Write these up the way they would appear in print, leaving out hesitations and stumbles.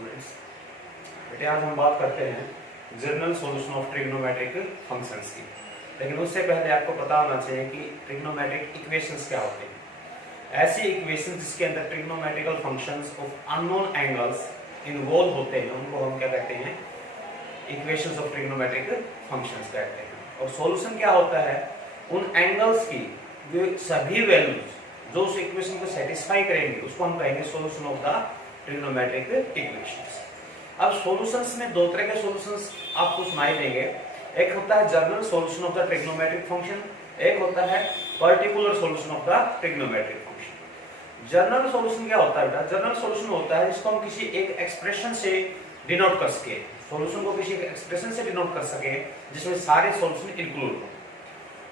Students. बेटे आज हम बात करते हैं general solution of trigonometric functions की। लेकिन उससे पहले आपको पता होना चाहिए कि ट्रिग्नोमेट्रिक इक्वेशंस क्या होते हैं। ऐसी इक्वेशंस जिसके अंदर trigonometrical functions of unknown angles involve होते हैं उनको हम क्या कहते हैं, इक्वेशंस ऑफ ट्रिग्नोमेट्रिक फंक्शंस कहते हैं। और सॉल्यूशन क्या होता है, उन एंगल्स की जो सभी वैल्यूज जो उस इक्वेशन को सेटिस्फाई करेंगे उसको हम कहेंगे solution of the trigonometric equations. अब सॉल्यूशंस में दो तरह के सॉल्यूशंस आपको सुनाई देंगे। एक होता है general solution of the trigonometric function, एक होता है particular solution of the trigonometric function. General solution क्या होता है बेटा? जनरल सॉल्यूशन होता है जिसको हम किसी एक एक्सप्रेशन से डिनोट कर सके, सॉल्यूशन को किसी एक एक्सप्रेशन से डिनोट कर सके जिसमें सारे सॉल्यूशन इंक्लूड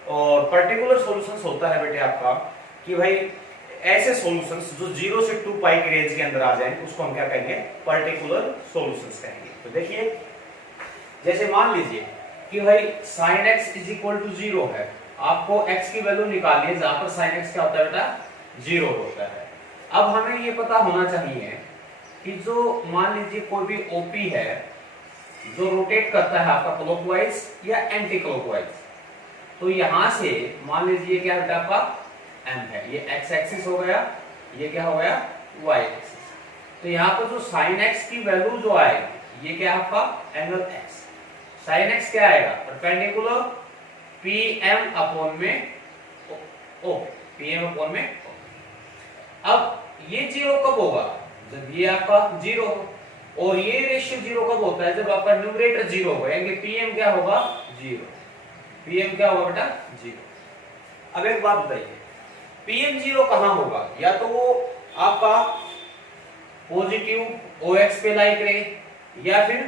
हो। और पर्टिकुलर सॉल्यूशंस होता है बेटे आपका कि भाई ऐसे सॉल्यूशंस जो 0 से 2 पाई की रेंज के अंदर आ जाएं उसको हम क्या कहेंगे, पर्टिकुलर सॉल्यूशंस कहेंगे। तो देखिए जैसे मान लीजिए कि भाई sin x is equal to 0 है, आपको x की वैल्यू निकालिए जहां पर sin x क्या होता है बेटा, 0 होता है। अब हमें ये पता होना चाहिए कि जो मान लीजिए कोई भी OP है जो रोटेट करता है आपका क्लॉकवाइज या एंटी क्लॉकवाइज, तो यहां से मान लीजिए क्या बेटा आपका m है, ये x एक्सिस हो गया, ये क्या हो गया y एक्सिस। तो यहाँ पर जो sin x की वैल्यू जो आएगी ये क्या है आपका एंगल x। sin x क्या आएगा, परपेंडिकुलर pm अपॉन में o, pm अपॉन में o। अब ये 0 कब होगा, जब ये आपका 0 हो, और ये रेशियो 0 कब होता है, जब आपका न्यूमरेटर 0 होगा, यानी pm क्या होगा 0, pm क्या होगा बेटा 0। अब एक बात बताइए pm 0 कहां होगा, या तो वो आपका पॉजिटिव OX पे लाई करे या फिर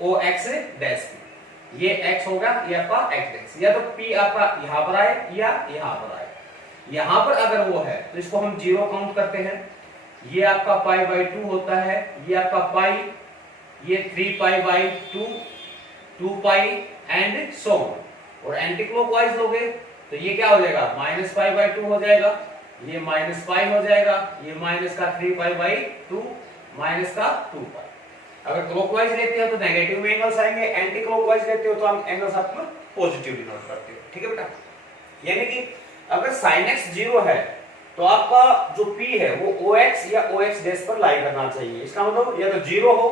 OX डैश पे, ये x होगा ये आपका x डैश, या तो p आपका यहां पर आए या यहां पर आए। यहां पर अगर वो है तो इसको हम 0 काउंट करते हैं, ये आपका पाई बाई 2 होता है, ये आपका पाई, ये 3 pi by 2, 2 pi and so on. और एंटी क्लॉकवाइज लोगे तो ये क्या हो जाएगा माइनस पाई बाई 2 हो जाएगा, ये माइनस पाई हो जाएगा, ये माइनस का 3 पाई बाई 2 माइनस का 2 पाई। अगर क्लॉकवाइज लेते हो तो नेगेटिव में एंगल्स आएंगे, एंटी क्लॉकवाइज लेते हो तो हम एंगल्स आपको पॉजिटिव डिनोट करते हो, ठीक है बेटा। यानी कि अगर sin x 0 है तो आपका जो p है वो OX या OX डैश पर लाई करना चाहिए। इसका मतलब या तो 0 हो,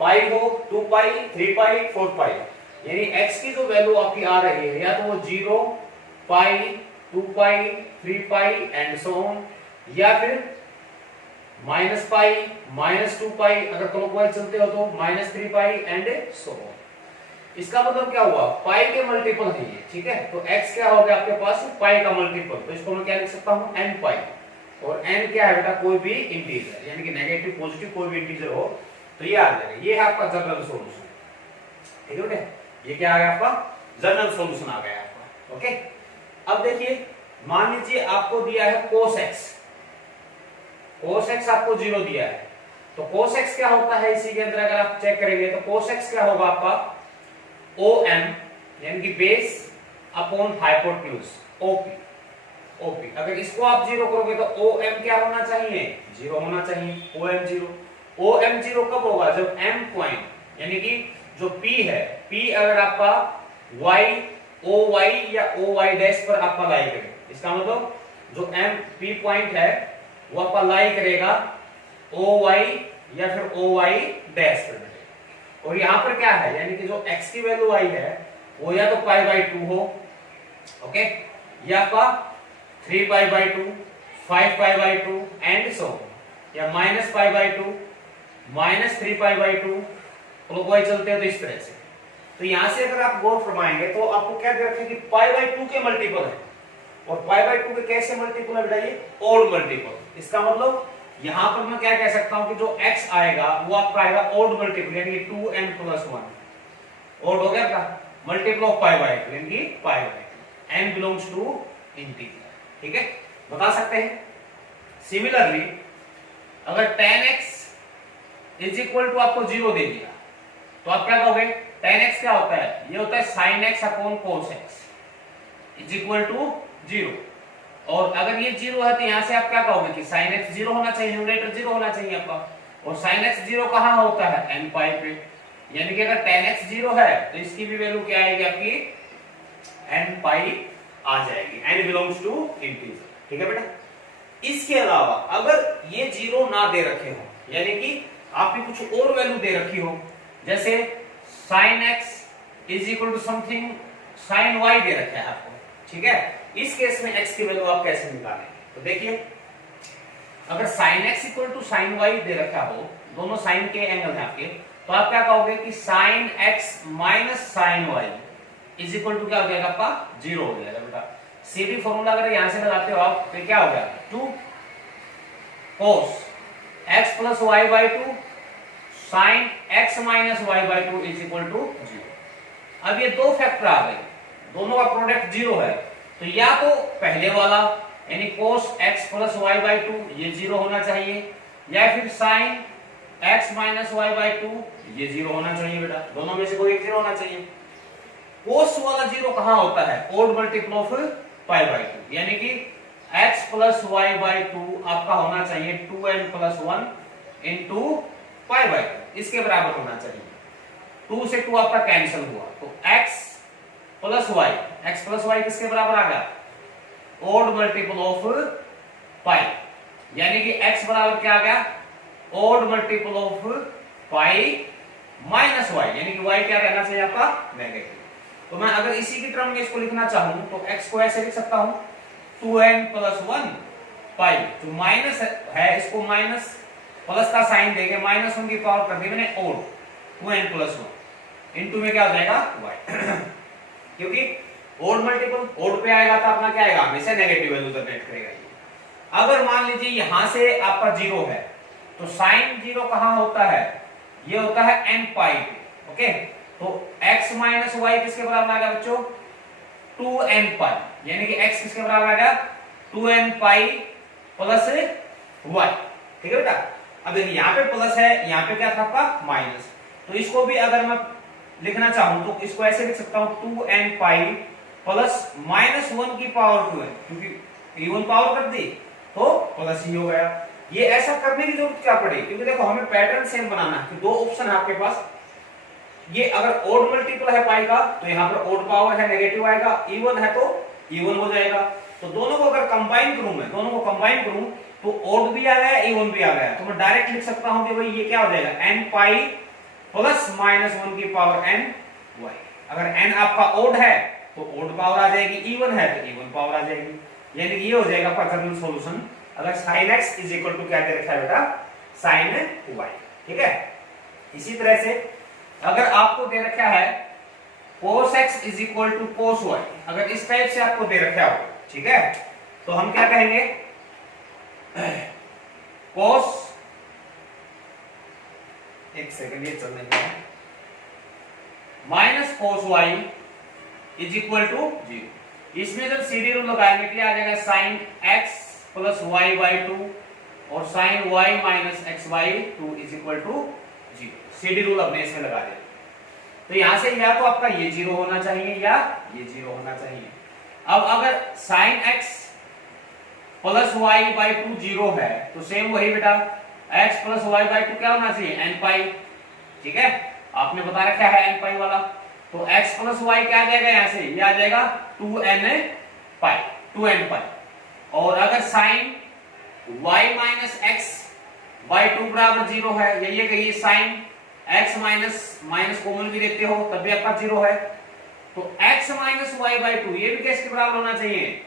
पाई हो, 2 पाई, 3 पाई, 4 पाई, यानी x की जो वैल्यू आपकी आ रही है या तो वो 0, पाई, 2 पाई, 3 पाई एंड सो ऑन, या फिर माइनस पाई, माइनस 2 पाई, अगर क्लॉकवाइज चलते हो तो minus 3 pi and so on. इसका मतलब क्या हुआ, पाई के मल्टीपल है ये, ठीक है। तो x क्या हो गया आपके पास पाई का मल्टीपल, तो इसको मैं क्या लिख सकता हूं n पाई। और n क्या है बेटा, कोई भी इंटीजर, यानी कि नेगेटिव पॉजिटिव कोई भी इंटीजर हो तो ये आ जाएगा। ये है आपका जनरल सॉल्यूशन, ठीक है बेटा। ये क्या आ गया आपका जनरल सॉल्यूशन आ गया आपका, ओके। अब देखिए मान लीजिए आपको दिया है cos x, cos x आपको 0 दिया है, तो cos x क्या होता है इसी के अंदर अगर आप चेक करेंगे तो cos x क्या होगा आपका OM, यानी कि बेस अपॉन हाइपोटेन्यूज OP। अगर इसको आप 0 करोगे तो OM क्या होना चाहिए 0 होना चाहिए, OM 0। OM 0 कब होगा, जब M पॉइंट यानी कि जो P है, P अगर आपका Y OY या OY डैश पर आपका लाई करे, इसका मतलब जो M P पॉइंट है वो आपका लाई करेगा OY या फिर OY डैश पर। और यहां पर क्या है, यानी कि जो x की वैल्यू आई है वो या तो पाई बाई 2 हो, ओके, या आपका 3 pi by 2, 5 pi by 2 and so, या minus pi by 2, minus 3 pi by 2, clockwise चलते हो तो इस तरह से। तो यहां से अगर आप गौर फरमाएंगे तो आपको क्या देखेंगे कि पाई बाई 2 के मल्टीपल है, और पाई बाई 2 के कैसे मल्टीपल है बेटा, ये ओड मल्टीपल। इसका मतलब यहां पर मैं क्या कह सकता हूं कि जो x आएगा वो आपका आएगा ओड मल्टीपल, यानी कि 2n + 1 ओड हो गया आपका मल्टीपल ऑफ पाई बाई 2, यानी कि pi by 2, n belongs to integer, ठीक है, बता सकते हैं। सिमिलरली अगर tan x is equal to आपको 0 दे दिया तो आप क्या कहोगे, tan x क्या होता है, ये होता है sin x upon cos x is equal to 0। और अगर ये 0 है तो यहां से आप क्या कहोगे कि sin x 0 होना चाहिए, न्यूमरेटर 0 होना चाहिए आपका, और sin x 0 कहाँ होता है n पाई पे, यानी कि अगर tan x 0 है तो इसकी भी वैल्यू क्या आएगी आपकी n पाई आ जाएगी, n बिलोंग्स टू इंटीजर, ठीक है बेटा। इसके अलावा अगर ये 0 ना दे रखे हो, यानी कि आपकी कुछ और वैल्यू दे रखी हो, जैसे sin x is equal to something sin y दे रखा है आपको, ठीक है, इस केस में x की वैल्यू आप कैसे निकालेंगे, तो देखिए अगर sin x equal to sin y दे रखा हो, दोनों sin के एंगल हैं आपके, तो आप क्या कहोगे कि sin x minus sin y is equal to क्या हो जाएगा आपका 0 हो जाएगा बेटा। सीधी फॉर्मूला अगर यहां से लगाते हो आप तो क्या हो गया 2 cos x plus y by 2 sin x minus y by 2 is equal to 0। अब ये दो फैक्टर आ गए, दोनों का प्रोडक्ट 0 है, तो या तो पहले वाला यानी cos x plus y by 2 ये 0 होना चाहिए, या फिर sin x minus y by 2 ये 0 होना चाहिए बेटा, दोनों में से कोई एक 0 होना चाहिए। cos वाला 0 कहां होता है odd multiple of pi by 2, यानी कि x प्लस y बाई 2 आपका होना चाहिए 2n plus 1 into pi by 2, इसके बराबर होना चाहिए। 2 से 2 आपका कैंसिल हुआ, तो x प्लस y किसके बराबर आ गया ओड मल्टीपल ऑफ पाई, यानी कि x बराबर क्या आ गया odd multiple of pi minus y, यानी कि y क्या रहना चाहिए आपका नेगेटिव। तो मैं अगर इसी की टर्म में इसको लिखना चाहूं तो x को ऐसे लिख सकता हूं 2n प्लस 1 पाई, जो माइनस है इसको माइनस प्लस का साइन देके माइनस 1 की पावर कर दी मैंने ओड 2n प्लस 1 इंटू में क्या हो जाएगा y क्योंकि ओड मल्टीपल ओड पे आएगा तो अपना क्या आएगा हमेशा नेगेटिव वैल्यू जनरेट करेगा ये। अगर मान लीजिए यहां से आपका 0 है तो साइन 0 कहां होता है, ये होता है n पाई पे, ओके। तो x माइनस y किसके बराबर आ गया बच्चों 2n पाई, यानी कि x किसके बराबर आ गया 2n पाई प्लस y, ठीक है बेटा। अब देखिए यहाँ पे प्लस है, यहाँ पे क्या था आपका माइनस, तो इसको भी अगर मैं लिखना चाहूं तो इसको ऐसे लिख सकता हूं 2n पाई प्लस माइनस 1 की पावर 2n, क्योंकि इवन पावर कर दी तो प्लस ही हो गया। ये ऐसा करने की जरूरत क्या पड़ी, क्योंकि देखो हमें पैटर्न सेम बनाना है, तो दो ऑप्शन है आपके पास, ये अगर ओड मल्टीपल है पाई का तो यहाँ पर ओड पावर है नेगेटिव आएगा, इवन है तो इवन हो जाएगा। तो दोनों को अगर कंबाइन करूं, मैं दोनों को कंबाइन करूं तो ओड भी आ गया इवन भी आ गया, तो मैं डायरेक्ट लिख सकता हूं कि भाई ये क्या हो जाएगा n पाई प्लस माइनस 1 की पावर n y। अगर n आपका ओड है तो ओड पावर आ जाएगी, इवन है तो इवन पावर आ जाएगी, यानी कि ये हो जाएगा आपका जनरल सॉल्यूशन। अगर sin x is equal to क्या दे रखा है बेटा sin y, ठीक है। इसी तरह से अगर आपको दे रखा है cos x is equal to cos y, अगर इस टाइप से आपको दे रखा हो, ठीक है, तो हम क्या कहेंगे cos, एक सेकंड ये चलने का, minus cos y is equal to 0। इसमें जब सीधी रूल लगाएंगे क्या आ जाएगा sin x plus y by 2 और sin y minus x by 2 is equal to 0। सीधी रूल अपने इसमें लगा दें, तो यहां से या तो आपका ये 0 होना चाहिए या ये 0 होना चाहिए। अब अगर sin x plus y by 2 0 है तो सेम वही बेटा x प्लस y बाई 2 क्या होना चाहिए n पाई, ठीक है, आपने बता रखा है n पाई वाला, तो x प्लस y क्या आ जाएगा यहाँ से ये आ जाएगा 2n पाई। और अगर sin y minus x by 2 बराबर 0 है, यही है कि ये sin x माइनस कॉमन भी देते हो तब भी आपका 0 है, तो x माइनस y बाई 2 ये भी किसके बराबर होना चाहिए,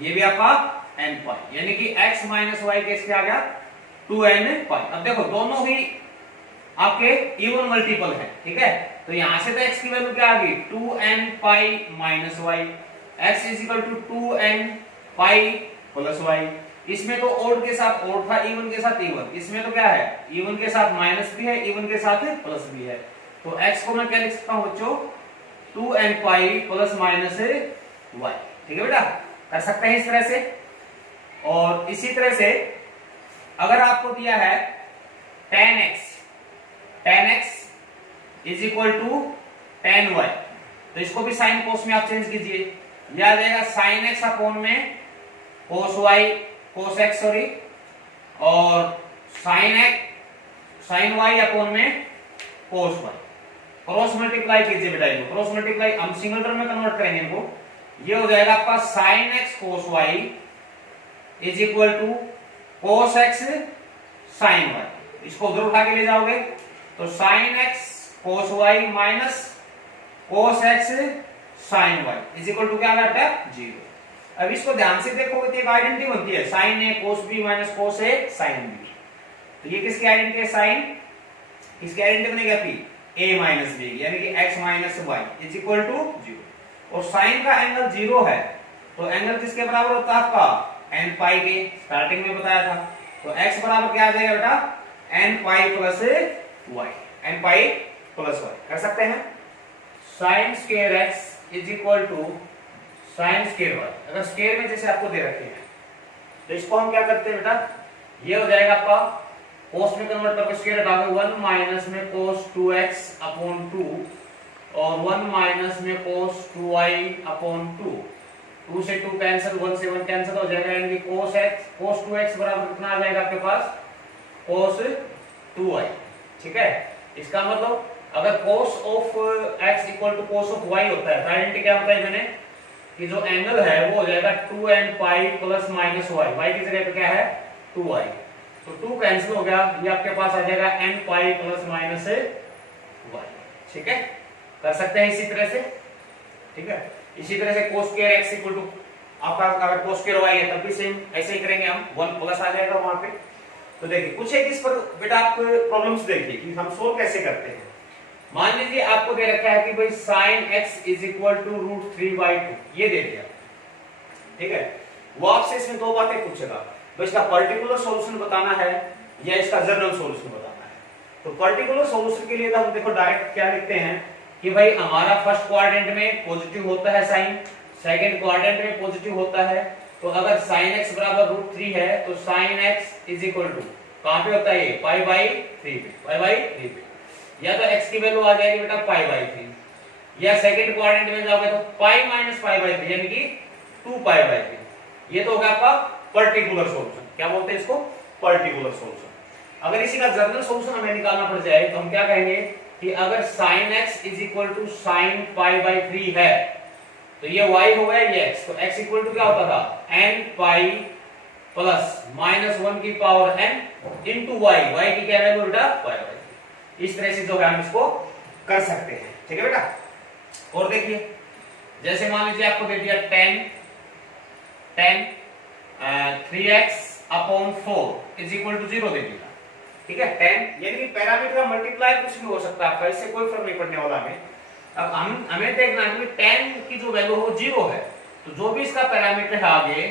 ये भी आपका n पाई, यानी कि x माइनस y किसके आ गया 2n पाई। अब देखो दोनों ही आपके इवन मल्टीपल है, ठीक है, तो यहां से तो x की वैल्यू क्या आ गई 2n pi minus y, x is equal to 2n pi plus y। इसमें तो ओड के साथ ओड था, इवन के साथ इवन, इसमें तो क्या है इवन के साथ माइनस भी है, इवन के साथ प्लस भी है, तो x को मैं क्या लिख सकता हूं बच्चों 2n pi plus minus y, ठीक है बेटा, कर सकते हैं इस तरह से। और इसी तरह से अगर आपको दिया है tan x is equal to tan y, तो इसको भी साइन कोस में आप चेंज कीजिए, यह आ जाएगा sin x अपॉन में cos x और sin x sine y upon में कोस वाई, क्रॉस मल्टीप्लाई कीजिए बेटा, इनको क्रॉस मल्टीप्लाई हम सिंगल टर्म में कन्वर्ट करेंगे इनको, ये हो जाएगा आपका sine x cos y is equal to cos x sine y. इसको उधर उठा के ले जाओगे तो sine x cos y minus cos x sine y is equal to क्या आता है, 0। अब इसको ध्यान से देखोगे तो एक आइडेंटिटी बनती है, साइन ए कोस बी माइनस कोस ए साइन बी। तो ये किसकी आइडेंटिटी है, साइन, किसकी आइडेंटिटी बनेगी आपकी, a माइनस बी, यानी कि x minus y is equal to 0। और साइन का एंगल 0 है तो एंगल किसके बराबर होता है आपका, n पाई के, स्टार्टिंग में बताया था। तो x बराबर क्या आ जाएगा बेटा, n pi plus y, n pi plus y कर सकते हैं। Sine square x is equal to sine square y, अगर स्क्वायर में जैसे आपको दे रखे हैं तो इसको हम क्या करते हैं बेटा, ये हो जाएगा आपका कोस में कन्वर्ट करके स्क्वायर हटाओगे 1 माइनस में कोस 2x अपॉन 2 और 1 माइनस में कोस 2y अपॉन 2, 2 से 2 कैंसिल, 1 से 1 कैंसिल हो जाएगा, यानी कि कोस x कोस 2x बराबर कितना आ जाएगा आपके पास, कोस 2y। ठीक है, इसका मतलब अगर cos of x equal to cos of y होता है तो आइडेंटिटी क्या बताई मैंने कि जो एंगल है वो हो जाएगा 2n pi plus minus y की जगह पे क्या है 2y, तो 2 कैंसिल हो गया, ये आपके पास आ जाएगा n pi plus minus y। ठीक है, कर सकते हैं इसी तरह से। ठीक है, इसी तरह से cos square x equal to आपका अगर cos स्क्वायर y है तब भी सेम ऐसे ही करेंगे हम, 1 प्लस आ जाएगा वहां पे। तो देखिए कुछ एक इस पर बेटा आप प्रॉब्लम्स देखिए कि हम सोल्व कैसे करते हैं। मान लीजिए आपको दे रखा है कि भाई sin x is equal to √3/2, ये दे दिया। ठीक है, वो आपसे इसमें दो बातें पूछेगा, तो इसका पर्टिकुलर सॉल्यूशन बताना है या इसका जनरल सॉल्यूशन बताना है। तो पर्टिकुलर सॉल्यूशन के लिए तो हम देखो डायरेक्ट क्या लिखते हैं कि भाई हमारा फर्स्ट क्वाड्रेंट में पॉजिटिव होता है साइन, सेकंड क्वाड्रेंट में पॉजिटिव होता है। तो अगर sin x बराबर √3 है तो sin x is equal to कहां पे होता है ये π/3 पे, π/3 पे, या तो x की वैल्यू आ जाएगी बेटा π/3, या सेकंड क्वाड्रेंट में जाओगे तो π माइनस π/3 यानी कि 2π/3। ये तो होगा आपका पर्टिकुलर सॉल्यूशन, क्या बोलते हैं इसको, पर्टिकुलर सॉल्यूशन। अगर इसी का जनरल सॉल्यूशन हमें निकालना पड़ जाए तो हम क्या कहेंगे कि अगर sin x is equal to sin π/3 है तो ये y हो गया ये x, तो x इक्वल टू क्या होता था n पाई प्लस माइनस 1 की power n into y, y की क्या वैल्यू बेटा π/3। इस तरह से जो है हम इसको कर सकते हैं। ठीक है बेटा, और देखिए जैसे मान लीजिए आपको दे दिया 10 3x upon 4 is equal to 0 दे दिया। ठीक है, 10 यानी कि पैरामीटर का मल्टीप्लाई कुछ भी हो सकता है आपका, इससे कोई फर्क नहीं पड़ने वाला हमें। अब हमें देखना है कि 10 की जो वैल्यू हो 0 है, तो जो भी इसका पैरामीटर है आगे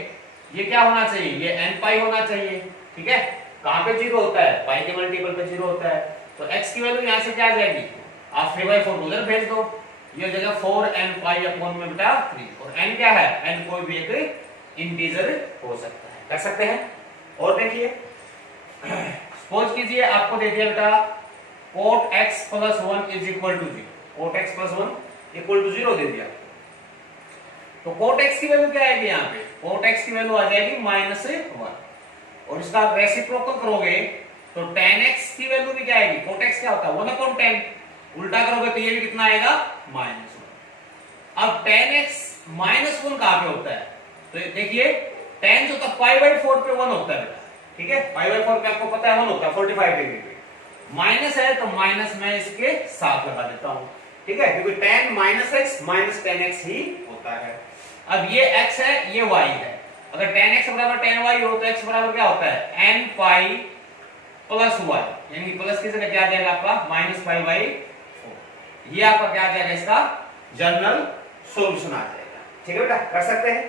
ये क्या होना चाहिए, ये n पाई होना चाहिए। ठीक है, कहां पे 0 होता है, पाई के मल्टीपल पे 0 होता है, तो x की वैल्यू यहां से क्या आ जाएगी, आप 3/4 उधर भेज दो, ये हो जाएगा 4n पाई अपॉन में बेटा 3, और n क्या है, n कोई भी एक इंटीजर हो सकता है, कर सकते हैं। और देखिए सपोज कीजिए आपको दे दिया बेटा cot x plus 1 is equal to 0, cot x plus 1 equal to 0 दे दिया, तो cot x की वैल्यू क्या आएगी, यहाँ पे cot x की वैल्यू आ जाएगी -1, और इसका रेसिप्रोकल करोगे तो tan x की वैल्यू भी क्या आएगी, cot x क्या होता है 1/10, उल्टा करोगे तो ये भी कितना आएगा -1। अब tan x -1 कहां पे होता है, तो देखिए tan जो था π/4 पे 1 होता है बेटा। ठीक है, π/4 पे आपको पता है 1 होता है 45 डिग्री पे, माइनस है तो माइनस मैं इसके साथ लगा देता हूं। ठीक है, क्योंकि tan -x tan x ही होता है। अब ये x है ये y है, अगर tan x बराबर tan y हो तो x बराबर क्या होता है n पाई प्लस y, यानी कि प्लस की जगह क्या आ जाएगा आपका -π/4। ये आपका क्या आ जाएगा, इसका जनरल सॉल्यूशन आ जाएगा। ठीक है बेटा, कर सकते हैं।